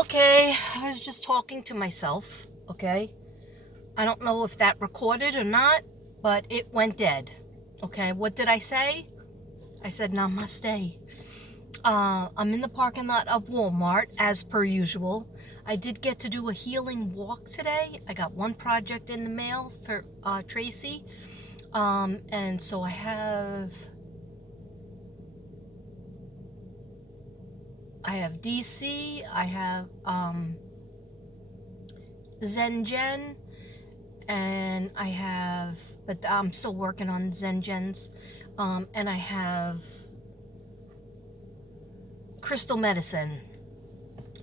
Okay, I was just talking to myself, okay? I don't know if that recorded or not, but it went dead. Okay, what did I say? I said namaste. I'm in the parking lot of Walmart, as per usual. I did get to do a healing walk today. I got one project in the mail for Tracy. And so I have DC, I have Zengen, and but I'm still working on Zengens, and I have crystal medicine.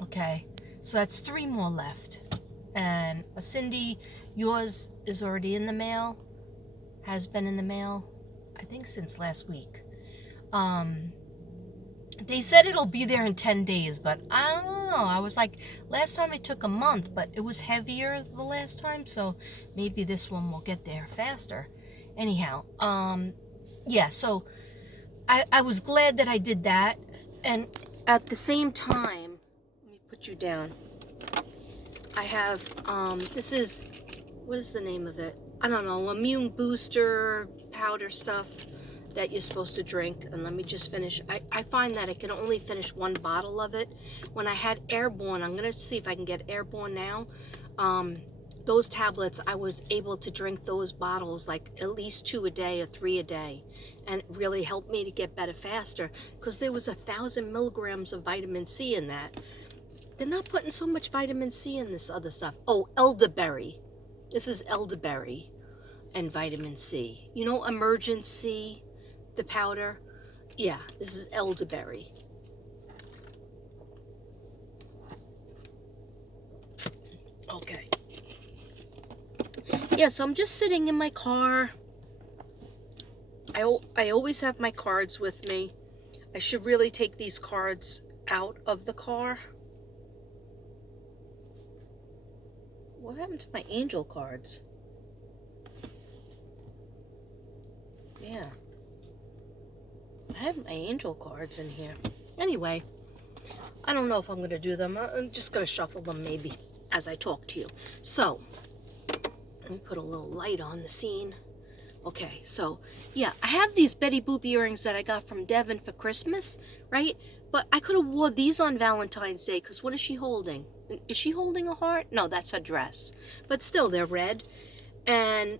Okay, so that's three more left. And Cindy, yours is already in the mail, has been in the mail, I think since last week. They said it'll be there in 10 days, but I don't know. I was like, last time it took a month, but it was heavier the last time, so maybe this one will get there faster. Anyhow, yeah, so I was glad that I did that. And at the same time, let me put you down. I have, this is, what is the name of it? I don't know, immune booster powder stuff that you're supposed to drink. And let me just finish. I find that I can only finish one bottle of it. When I had Airborne, I'm going to see if I can get Airborne now. Those tablets, I was able to drink those bottles like at least 2 a day or 3 a day. And it really helped me to get better faster because there was 1,000 milligrams of vitamin C in that. They're not putting so much vitamin C in this other stuff. Oh, elderberry. This is elderberry and vitamin C. You know Emergency, the powder? Yeah, this is elderberry. Okay. Yeah, so I'm just sitting in my car. I always have my cards with me. I should really take these cards out of the car. What happened to my angel cards? Yeah. I had my angel cards in here. Anyway, I don't know if I'm going to do them. I'm just going to shuffle them maybe as I talk to you. So, let me put a little light on the scene. Okay, so, yeah, I have these Betty Boop earrings that I got from Devin for Christmas, right? But I could have wore these on Valentine's Day, because what is she holding? Is she holding a heart? No, that's her dress. But still, they're red. And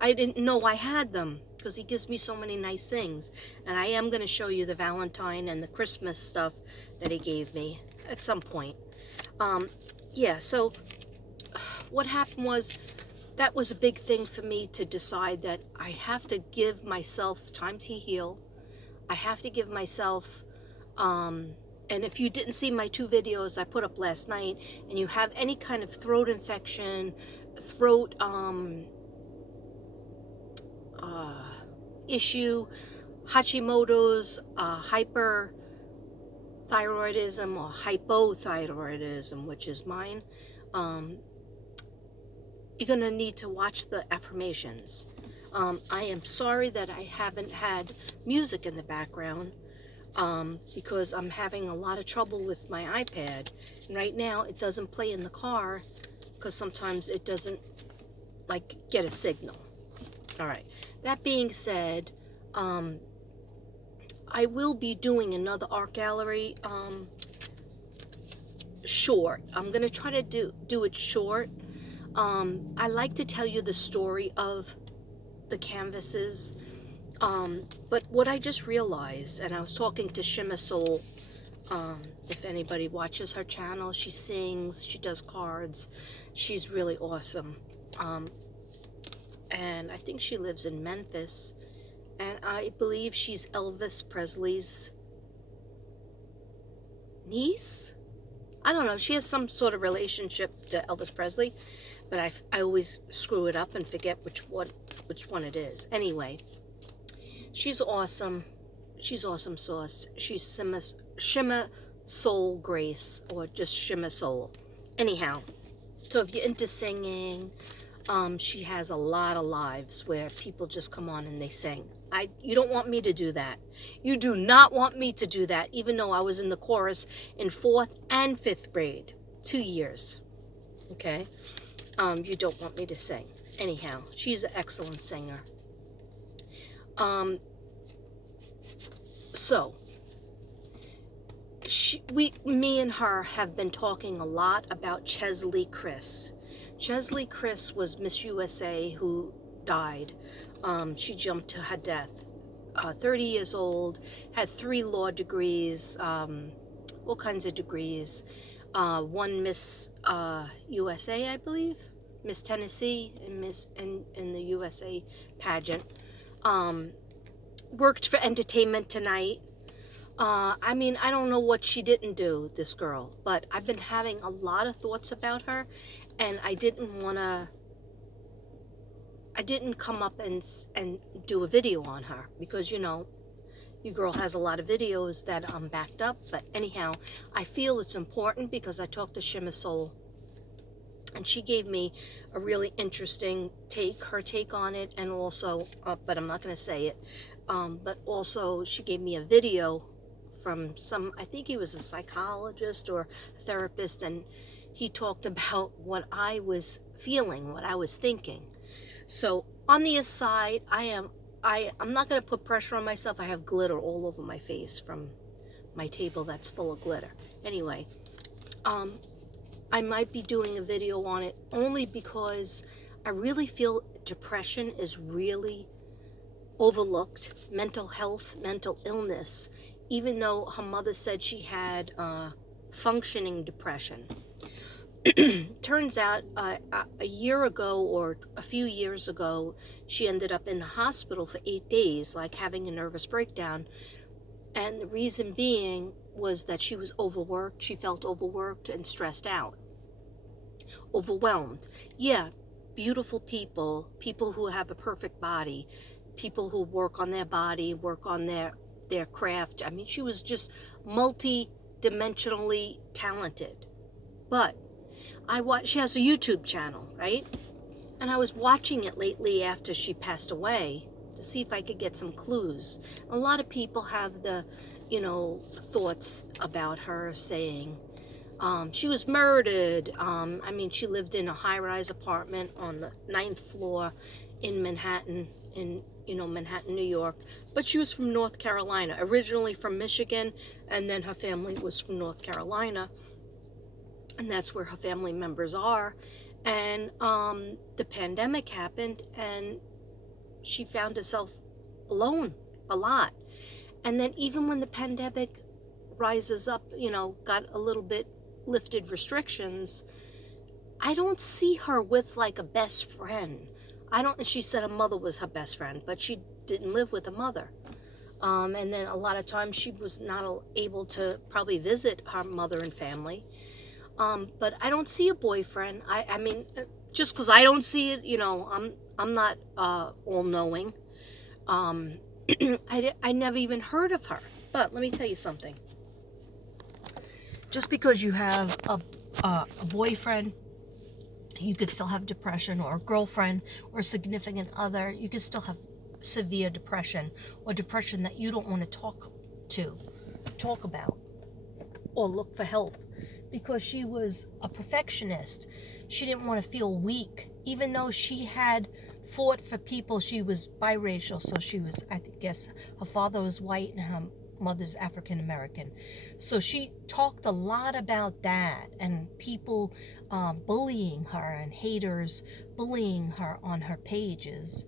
I didn't know I had them, because he gives me so many nice things. And I am going to show you the Valentine and the Christmas stuff that he gave me at some point. Yeah, so what happened was, that was a big thing for me to decide that I have to give myself time to heal. I have to give myself, and if you didn't see my 2 videos I put up last night, and you have any kind of throat infection, throat issue, Hashimoto's, hyperthyroidism or hypothyroidism, which is mine, you're going to need to watch the affirmations. I am sorry that I haven't had music in the background because I'm having a lot of trouble with my iPad. And right now it doesn't play in the car because sometimes it doesn't like get a signal. All right. That being said, I will be doing another art gallery short. I'm going to try to do it short. I like to tell you the story of the canvases. But what I just realized, and I was talking to Shima Soul, if anybody watches her channel, she sings, she does cards, she's really awesome. And I think she lives in Memphis, and I believe she's Elvis Presley's niece. I don't know, she has some sort of relationship to Elvis Presley, but I always screw it up and forget which one it is. Anyway, she's awesome. She's awesome sauce. She's Shima Soul Grace, or just Shima Soul. Anyhow, so if you're into singing, she has a lot of lives where people just come on and they sing. You don't want me to do that. You do not want me to do that, even though I was in the chorus in 4th and 5th grade, 2 years. Okay? You don't want me to sing. Anyhow, she's an excellent singer. So, me and her have been talking a lot about Chesley Chris. Chesley Chris was Miss USA who died. She jumped to her death. 30 years old, had 3 law degrees, all kinds of degrees. One Miss USA, I believe, Miss Tennessee, and in the USA pageant. Worked for Entertainment Tonight. I mean, I don't know what she didn't do, this girl, but I've been having a lot of thoughts about her, and I didn't come up and do a video on her, because, your girl has a lot of videos that backed up. But anyhow, I feel it's important because I talked to Shimmer Soul, and she gave me a really interesting her take on it, and also, but I'm not going to say it, but also she gave me a video from I think he was a psychologist or a therapist, and he talked about what I was feeling, what I was thinking. So on the aside, I'm not going to put pressure on myself. I have glitter all over my face from my table that's full of glitter. Anyway, I might be doing a video on it only because I really feel depression is really overlooked. Mental health, mental illness, even though her mother said she had functioning depression. Turns out a year ago or a few years ago, she ended up in the hospital for 8 days, like having a nervous breakdown. And the reason being was that she was overworked. She felt overworked and stressed out. Overwhelmed. Yeah, beautiful people who have a perfect body, people who work on their body, work on their craft. I mean, she was just multi-dimensionally talented. But she has a YouTube channel, right? And I was watching it lately after she passed away to see if I could get some clues. A lot of people have the, thoughts about her, saying she was murdered. I mean, she lived in a high-rise apartment on the 9th floor in Manhattan, Manhattan, New York. But she was from North Carolina, originally from Michigan, and then her family was from North Carolina. And that's where her family members are. And the pandemic happened, and she found herself alone a lot. And then even when the pandemic rises up, got a little bit lifted restrictions, I don't see her with like a best friend. She said her mother was her best friend, but she didn't live with a mother. And then a lot of times she was not able to probably visit her mother and family. But I don't see a boyfriend. I mean, just because I don't see it, I'm not all-knowing. I never even heard of her. But let me tell you something. Just because you have a boyfriend, you could still have depression, or a girlfriend, or a significant other. You could still have severe depression, or depression that you don't want to talk about, or look for help. Because she was a perfectionist. She didn't want to feel weak, even though she had fought for people. She was biracial, so she was, I guess, her father was white and her mother's African American. So she talked a lot about that, and people bullying her, and haters bullying her on her pages,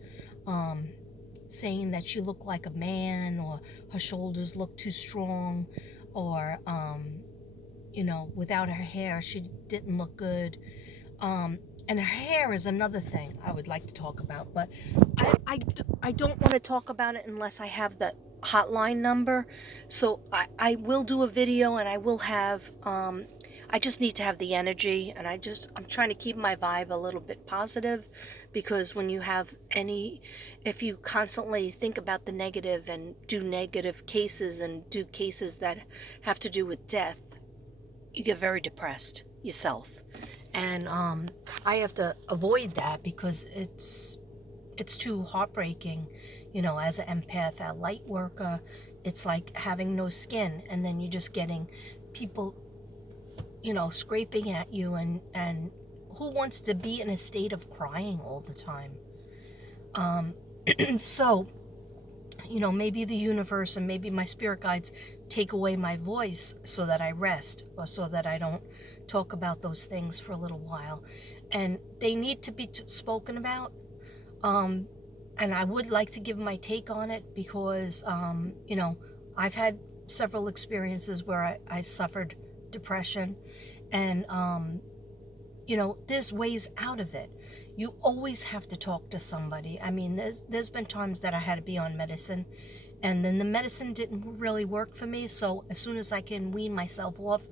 saying that she looked like a man, or her shoulders looked too strong, or without her hair, she didn't look good. And her hair is another thing I would like to talk about, but I don't want to talk about it unless I have the hotline number. So I will do a video, and I will have, I just need to have the energy, and I'm trying to keep my vibe a little bit positive, because when you have if you constantly think about the negative and do negative cases and do cases that have to do with death, you get very depressed yourself. And I have to avoid that, because it's too heartbreaking, as an empath, a light worker, it's like having no skin, and then you're just getting people, scraping at you, and who wants to be in a state of crying all the time? Um, so, maybe the universe and maybe my spirit guides take away my voice so that I rest, or so that I don't talk about those things for a little while. And they need to be spoken about. Um, and I would like to give my take on it because, I've had several experiences where I suffered depression, and, there's ways out of it. You always have to talk to somebody. I mean, there's been times that I had to be on medicine, and then the medicine didn't really work for me. So as soon as I can wean myself off,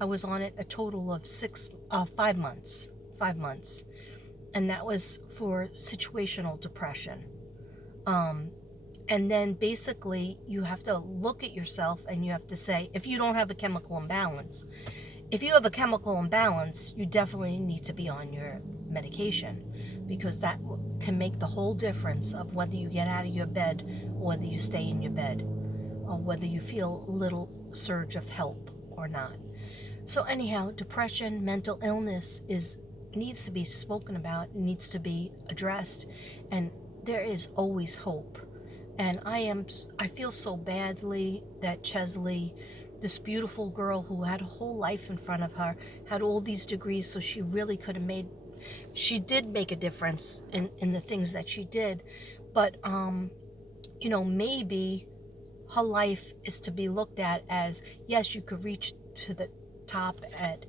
I was on it a total of 5 months, 5 months, and that was for situational depression. Um, and then basically you have to look at yourself and you have to say, if you don't have a chemical imbalance, if you have a chemical imbalance, you definitely need to be on your medication, because that can make the whole difference of whether you get out of your bed or whether you stay in your bed, or whether you feel a little surge of help or not. So anyhow, depression, mental illness needs to be spoken about, needs to be addressed, and there is always hope. And I feel so badly that Chesley, this beautiful girl who had a whole life in front of her, had all these degrees, so she really could have she did make a difference in the things that she did. But, maybe her life is to be looked at as, yes, you could reach to the top at,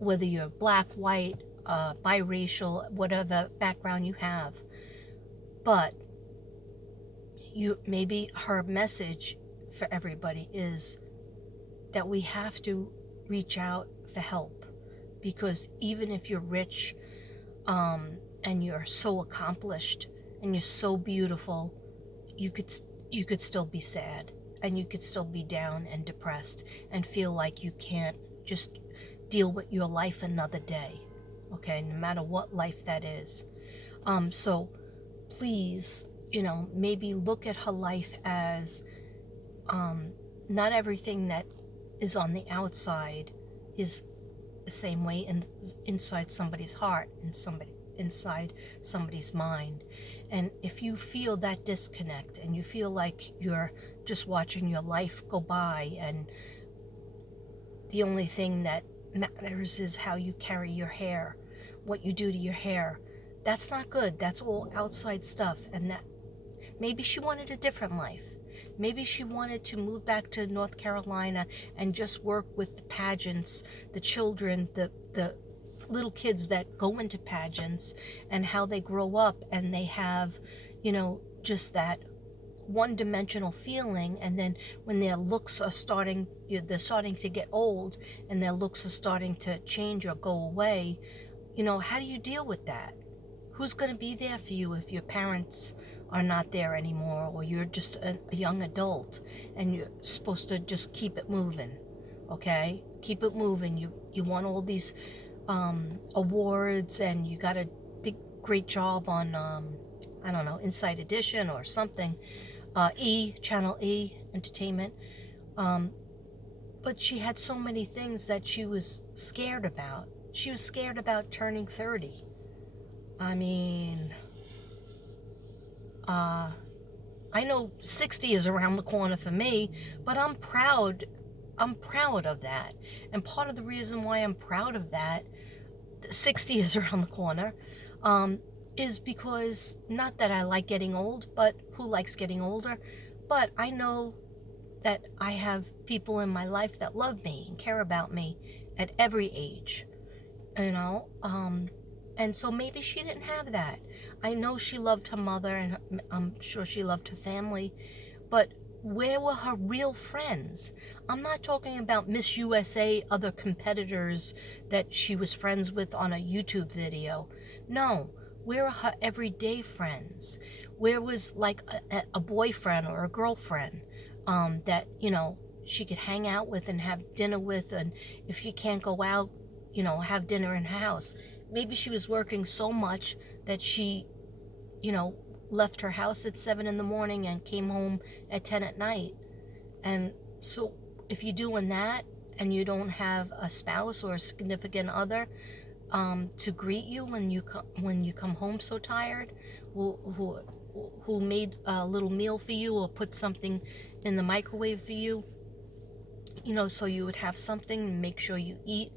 whether you're black, white, biracial, whatever background you have. But maybe her message for everybody is that we have to reach out for help, because even if you're rich, and you're so accomplished and you're so beautiful, you could still be sad, and you could still be down and depressed and feel like you can't just deal with your life another day, okay, no matter what life that is. So please, maybe look at her life as, not everything that is on the outside is the same way inside somebody's heart and inside somebody's mind. And if you feel that disconnect and you feel like you're just watching your life go by, and the only thing that matters is how you carry your hair, what you do to your hair, that's not good. That's all outside stuff. And that maybe she wanted a different life. Maybe she wanted to move back to North Carolina and just work with the pageants, the children, the little kids that go into pageants, and how they grow up and they have, just that one-dimensional feeling, and then when their looks are they're starting to get old and their looks are starting to change or go away, how do you deal with that? Who's going to be there for you if your parents are not there anymore, or you're just a young adult and you're supposed to just keep it moving? Okay, keep it moving. You want all these awards, and you got a great job on, I don't know, Inside Edition or something, Channel E Entertainment. But she had so many things that she was scared about. She was scared about turning 30. I mean, I know 60 is around the corner for me, but I'm proud. I'm proud of that. And part of the reason why I'm proud of that, 60 is around the corner, is because, not that I like getting old, but who likes getting older? But I know that I have people in my life that love me and care about me at every age, and so maybe she didn't have that. I know she loved her mother, and I'm sure she loved her family, but where were her real friends? I'm not talking about Miss USA, other competitors that she was friends with on a YouTube video. No, where are her everyday friends? Where was like a boyfriend or a girlfriend that, she could hang out with and have dinner with, and if she can't go out, have dinner in her house? Maybe she was working so much that she, left her house at 7 in the morning and came home at 10 at night. And so if you're doing that and you don't have a spouse or a significant other to greet you when you come home so tired, who made a little meal for you or put something in the microwave for you, so you would have something and make sure you eat.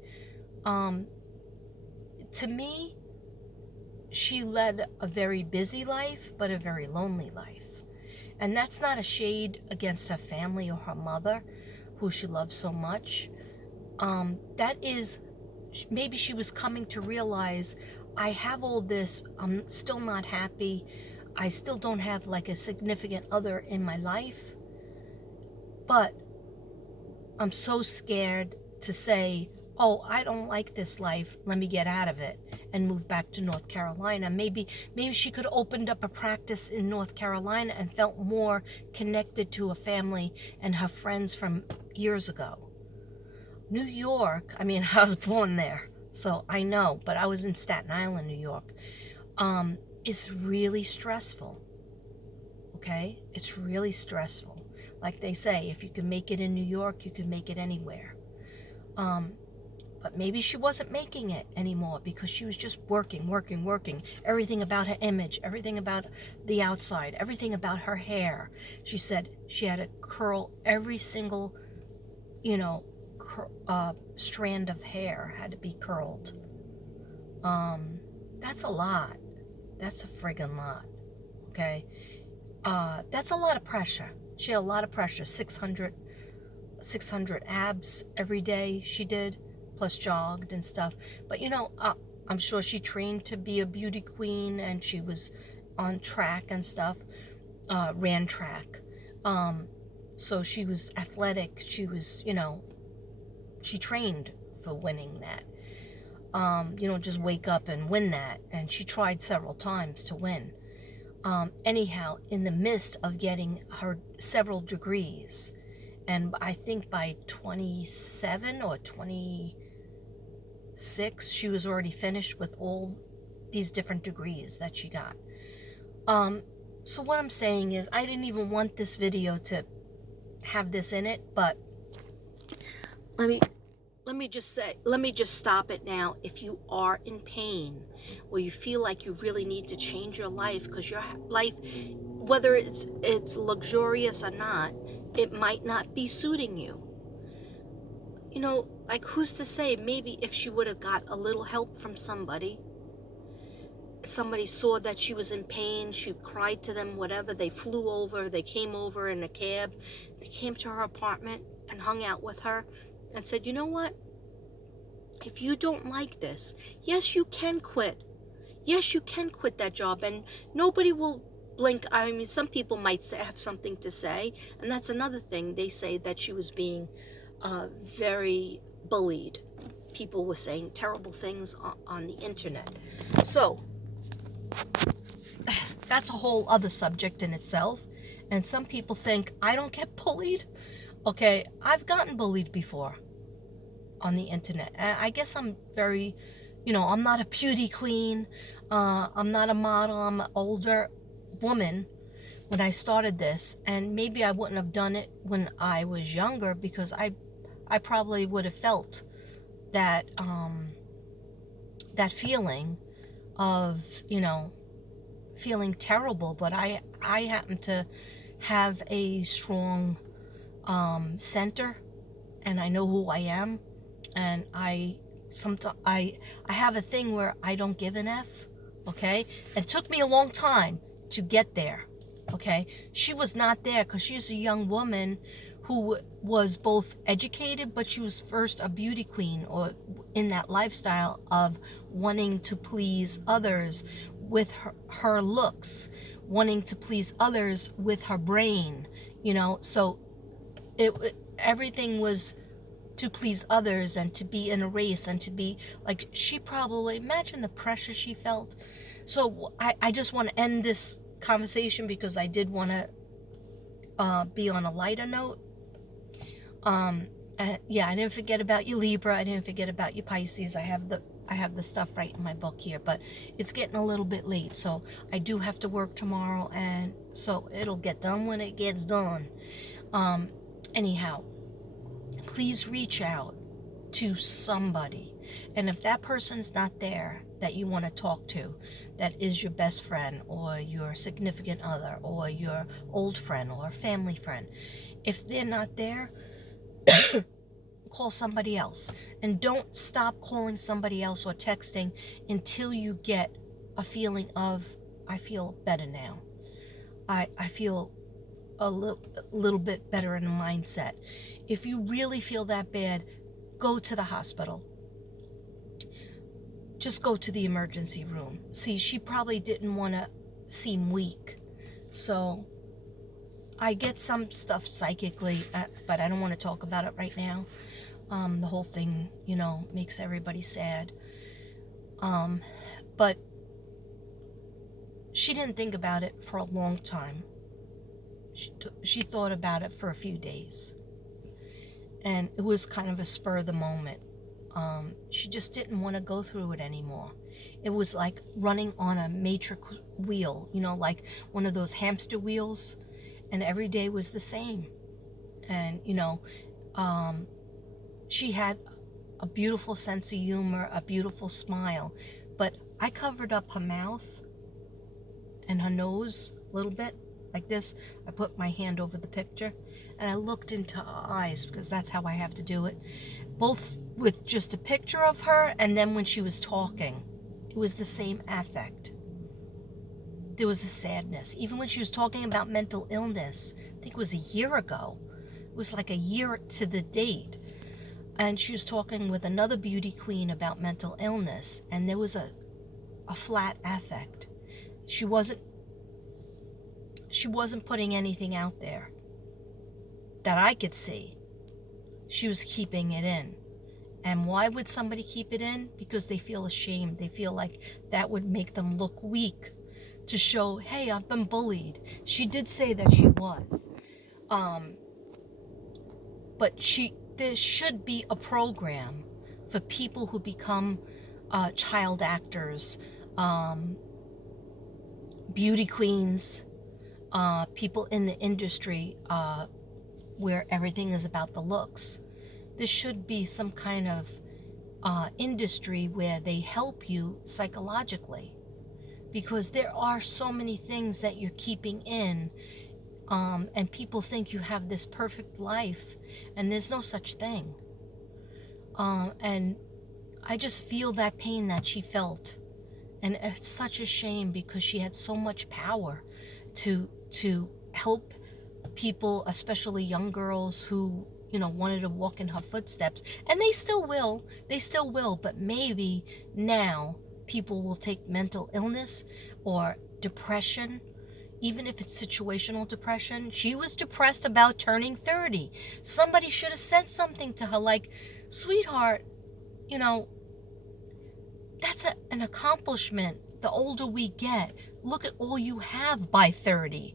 To me, she led a very busy life, but a very lonely life. And that's not a shade against her family or her mother, who she loves so much. That is, maybe she was coming to realize, I have all this, I'm still not happy, I still don't have like a significant other in my life, but I'm so scared to say, oh, I don't like this life, let me get out of it and move back to North Carolina. Maybe she could have opened up a practice in North Carolina and felt more connected to a family and her friends from years ago. New York, I mean, I was born there, so I know, but I was in Staten Island, New York. It's really stressful, okay? It's really stressful. Like they say, if you can make it in New York, you can make it anywhere. But maybe she wasn't making it anymore because she was just working. Everything about her image, everything about the outside, everything about her hair. She said she had to curl every single, strand of hair had to be curled. That's a lot. That's a friggin' lot. Okay? That's a lot of pressure. She had a lot of pressure. 600 abs every day she did, plus jogged and stuff. But I'm sure she trained to be a beauty queen, and she was on track and stuff, ran track. So she was athletic. She was, she trained for winning that. Just wake up and win that. And she tried several times to win. Anyhow, in the midst of getting her several degrees, and I think by 27 or 26, she was already finished with all these different degrees that she got. So what I'm saying is, I didn't even want this video to have this in it, but let me just stop it now. If you are in pain, or you feel like you really need to change your life, because your life, whether it's luxurious or not, it might not be suiting you. Like, who's to say, maybe if she would have got a little help from somebody saw that she was in pain, she cried to them, whatever, they came over in a cab, they came to her apartment and hung out with her and said, you know what? If you don't like this, yes, you can quit. Yes, you can quit that job, and nobody will blink. I mean, some people might have something to say, and that's another thing. They say that she was being very bullied. People were saying terrible things on the internet. So, that's a whole other subject in itself. And some people think, I don't get bullied. Okay, I've gotten bullied before on the internet. I guess I'm very, I'm not a beauty queen. I'm not a model. I'm an older woman when I started this. And maybe I wouldn't have done it when I was younger, because I probably would have felt that, that feeling of, feeling terrible. But I happen to have a strong center, and I know who I am, and I have a thing where I don't give an F, okay? And it took me a long time to get there, okay? She was not there, because she's a young woman who was both educated, but she was first a beauty queen, or in that lifestyle of wanting to please others with her looks, wanting to please others with her brain, so everything was to please others and to be in a race and to be like, she probably, imagine the pressure she felt. So I just want to end this conversation, because I did want to be on a lighter note. I didn't forget about you, Libra. I didn't forget about you, Pisces. I have the I have the stuff right in my book here, but it's getting a little bit late, so I do have to work tomorrow, and so it'll get done when it gets done. Anyhow, please reach out to somebody, and if that person's not there that you want to talk to, that is your best friend or your significant other or your old friend or family friend, if they're not there, call somebody else. And don't stop calling somebody else or texting until you get a feeling of, I feel better now. I feel a little bit better in the mindset. If you really feel that bad, go to the hospital. Just go to the emergency room. See, she probably didn't want to seem weak. So I get some stuff psychically, but I don't want to talk about it right now. The whole thing, makes everybody sad. But she didn't think about it for a long time. She thought about it for a few days. And it was kind of a spur of the moment. She just didn't want to go through it anymore. It was like running on a matrix wheel, like one of those hamster wheels. And every day was the same. And, she had a beautiful sense of humor, a beautiful smile. But I covered up her mouth and her nose a little bit, like this. I put my hand over the picture, and I looked into her eyes, because that's how I have to do it. Both with just a picture of her, and then when she was talking, it was the same affect. There was a sadness. Even when she was talking about mental illness, I think it was a year ago. It was like a year to the date. And she was talking with another beauty queen about mental illness, and there was a flat affect. She wasn't putting anything out there that I could see. She was keeping it in. And why would somebody keep it in? Because they feel ashamed. They feel like that would make them look weak, to show, hey, I've been bullied. She did say that she was. But there should be a program for people who become child actors, beauty queens, people in the industry where everything is about the looks. There should be some kind of industry where they help you psychologically, because there are so many things that you're keeping in, and people think you have this perfect life, and there's no such thing. And I just feel that pain that she felt, and it's such a shame, because she had so much power to help people, especially young girls who wanted to walk in her footsteps, and they still will, but maybe now people will take mental illness or depression, even if it's situational depression. She was depressed about turning 30. Somebody should have said something to her like, sweetheart, that's an accomplishment. The older we get, look at all you have by 30.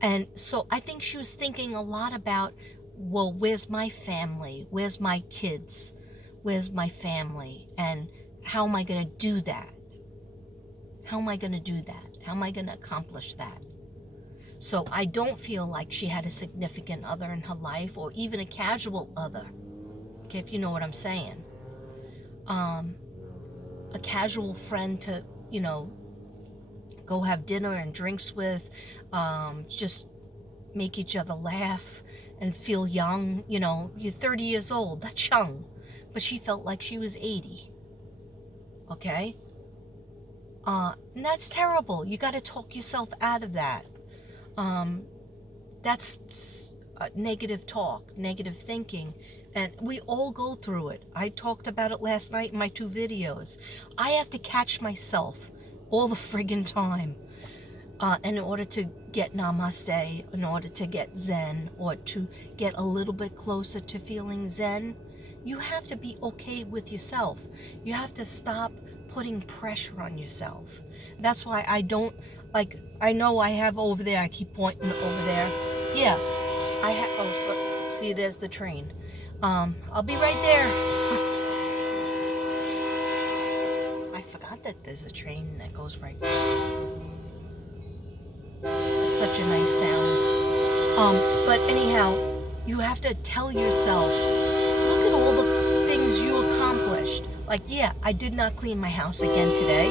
And so I think she was thinking a lot about, well, where's my family? Where's my kids? Where's my family? And how am I going to do that? How am I going to do that? How am I going to accomplish that? So I don't feel like she had a significant other in her life, or even a casual other, okay, if you know what I'm saying. A casual friend to, go have dinner and drinks with, just make each other laugh and feel young. You're 30 years old, that's young. But she felt like she was 80. Okay? And that's terrible. You got to talk yourself out of that. That's negative talk, negative thinking. And we all go through it. I talked about it last night in my 2 videos. I have to catch myself all the friggin' time. In order to get namaste, in order to get zen, or to get a little bit closer to feeling zen, you have to be okay with yourself. You have to stop putting pressure on yourself. That's why I don't, I know I have over there, I keep pointing over there. Yeah, I have, oh, so, see, there's the train. I'll be right there. that there's a train that goes right by. It's such a nice sound. But anyhow, you have to tell yourself, look at all the things you accomplished. Like, yeah, I did not clean my house again today,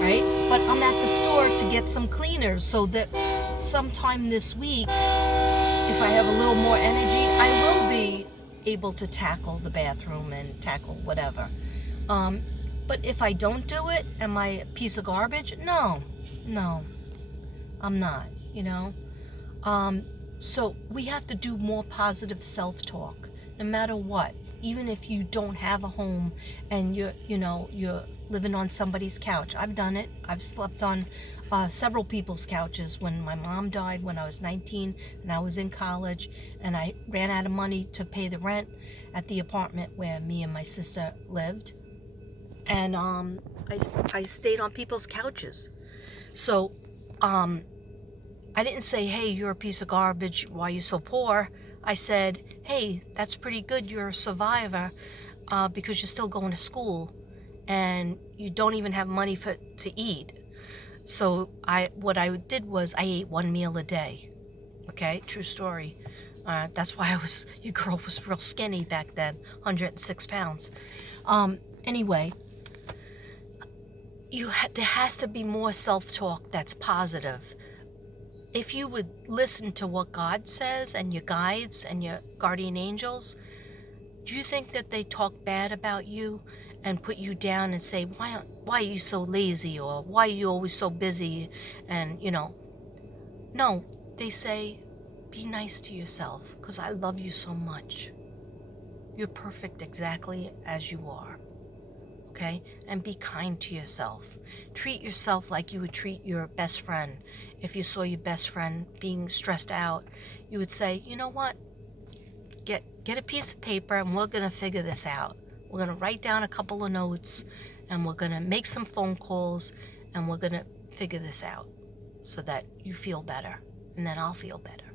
right? But I'm at the store to get some cleaners so that sometime this week, if I have a little more energy, I will be able to tackle the bathroom and tackle whatever. But if I don't do it, am I a piece of garbage? No, I'm not, you know? So we have to do more positive self-talk, no matter what. Even if you don't have a home and you're living on somebody's couch. I've done it. I've slept on several people's couches. When my mom died when I was 19 and I was in college, and I ran out of money to pay the rent at the apartment where me and my sister lived. And I stayed on people's couches. So I didn't say, hey, you're a piece of garbage, why are you so poor? I said, hey, that's pretty good, you're a survivor because you're still going to school and you don't even have money to eat. So what I did was I ate one meal a day. Okay, true story. That's why your girl was real skinny back then, 106 pounds. Anyway, there has to be more self-talk that's positive. If you would listen to what God says and your guides and your guardian angels, do you think that they talk bad about you and put you down and say, why are you so lazy, or why are you always so busy? And, no, they say, be nice to yourself because I love you so much. You're perfect exactly as you are. Okay? And be kind to yourself. Treat yourself like you would treat your best friend. If you saw your best friend being stressed out, you would say, you know what? Get a piece of paper and we're going to figure this out. We're going to write down a couple of notes and we're going to make some phone calls and we're going to figure this out so that you feel better and then I'll feel better.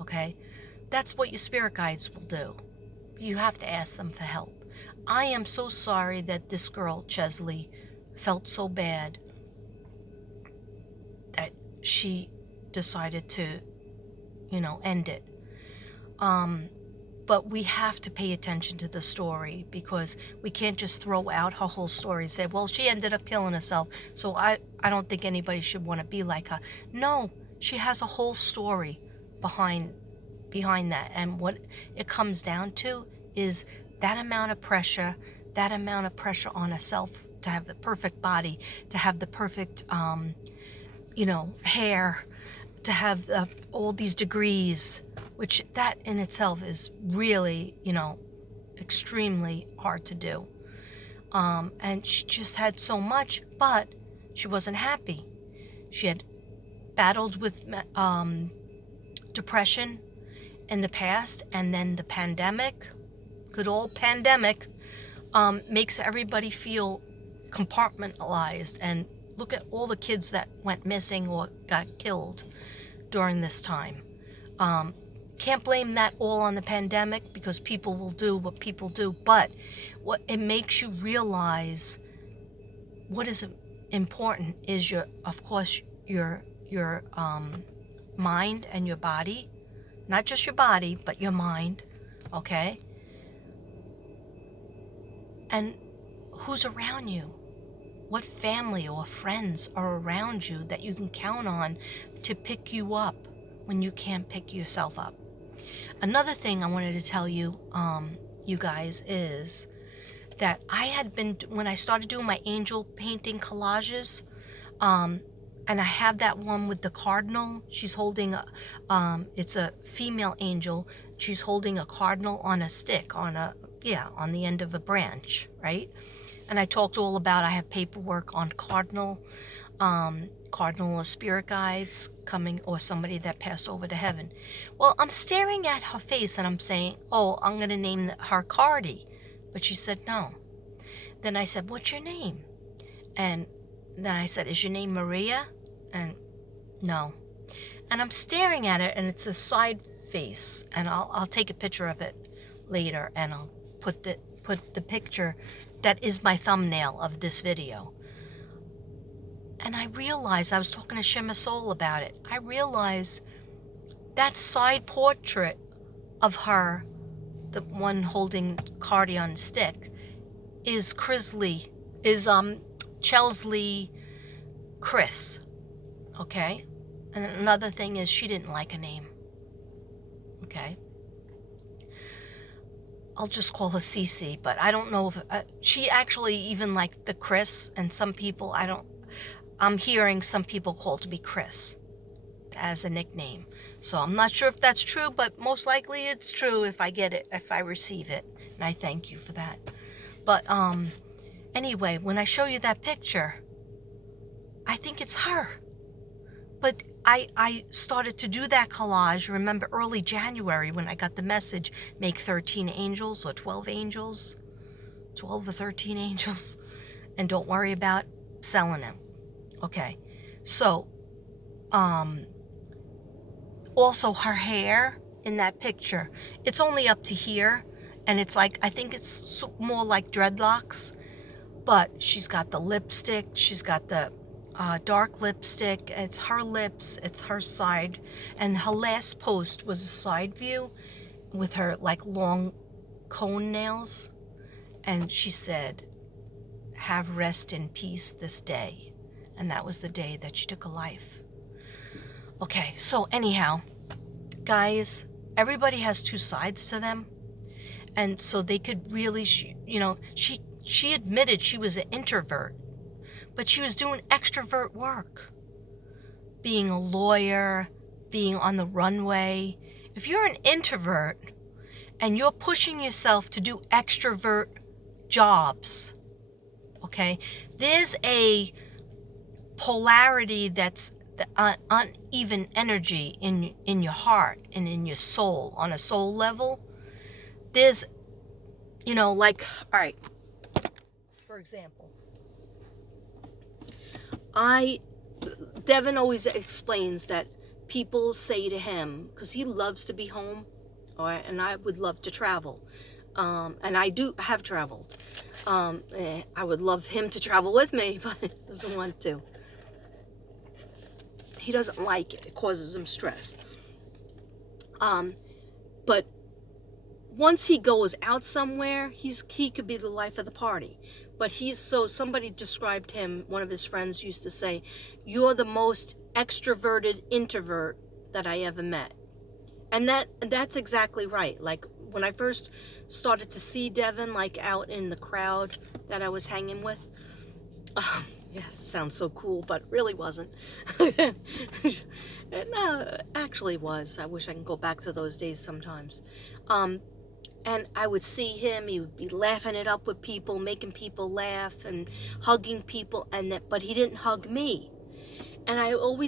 Okay? That's what your spirit guides will do. You have to ask them for help. I am so sorry that this girl, Chesley, felt so bad that she decided to, end it. But we have to pay attention to the story because we can't just throw out her whole story and say, well, she ended up killing herself, so I don't think anybody should want to be like her. No, she has a whole story behind that. And what it comes down to is that amount of pressure on herself to have the perfect body, to have the perfect, hair, to have all these degrees, which that in itself is really, extremely hard to do. And she just had so much, but she wasn't happy. She had battled with depression in the past, and then the pandemic, good old pandemic, makes everybody feel compartmentalized. And look at all the kids that went missing or got killed during this time. Can't blame that all on the pandemic because people will do what people do, but what it makes you realize what is important is of course your mind and your body, not just your body but your mind, okay? And who's around you? What family or friends are around you that you can count on to pick you up when you can't pick yourself up? Another thing I wanted to tell you, you guys, is that when I started doing my angel painting collages, and I have that one with the cardinal. She's holding it's a female angel. She's holding a cardinal on a stick, on the end of a branch, right? And I talked all about, I have paperwork on cardinal or spirit guides coming, or somebody that passed over to heaven. Well, I'm staring at her face and I'm saying, oh, I'm going to name her Cardi. But she said no. Then I said, what's your name? And then I said, is your name Maria? And no. And I'm staring at it, and it's a side face. And I'll take a picture of it later, and I'll put the picture that is my thumbnail of this video. And I realized, I was talking to Shema Soul about it. I realized that side portrait of her, the one holding Cardi on stick, is Chesley Chris. Okay? And another thing is she didn't like a name. Okay? I'll just call her Cece, but I don't know if she actually even liked the Chris, and some people, I'm hearing some people call to be Chris as a nickname. So I'm not sure if that's true, but most likely it's true if I get it, if I receive it. And I thank you for that. But anyway, when I show you that picture, I think it's her. But I started to do that collage, remember, early January when I got the message, make 13 angels or 12 angels, 12 or 13 angels, and don't worry about selling them. Okay, so also her hair in that picture, it's only up to here, and it's like, I think it's more like dreadlocks, but she's got the lipstick, she's got the dark lipstick, it's her lips, it's her side, and her last post was a side view with her like long cone nails, and she said, have rest in peace this day, and that was the day that she took a life. Okay, so anyhow, guys, everybody has two sides to them, and so they could really, she admitted she was an introvert, but she was doing extrovert work, being a lawyer, being on the runway. If you're an introvert and you're pushing yourself to do extrovert jobs, okay, there's a polarity, that's the uneven energy in your heart and in your soul, on a soul level. There's, like, all right, for example, Devin always explains that people say to him, because he loves to be home, and I would love to travel, and I have traveled. I would love him to travel with me, but he doesn't want to. He doesn't like it. It causes him stress. But once he goes out somewhere, he could be the life of the party. But somebody described him, one of his friends used to say, you're the most extroverted introvert that I ever met. And that's exactly right. Like, when I first started to see Devin, like, out in the crowd that I was hanging with, yeah, sounds so cool, but really wasn't. No, actually was. I wish I can go back to those days sometimes. And I would see him, he would be laughing it up with people, making people laugh and hugging people, but he didn't hug me. And I always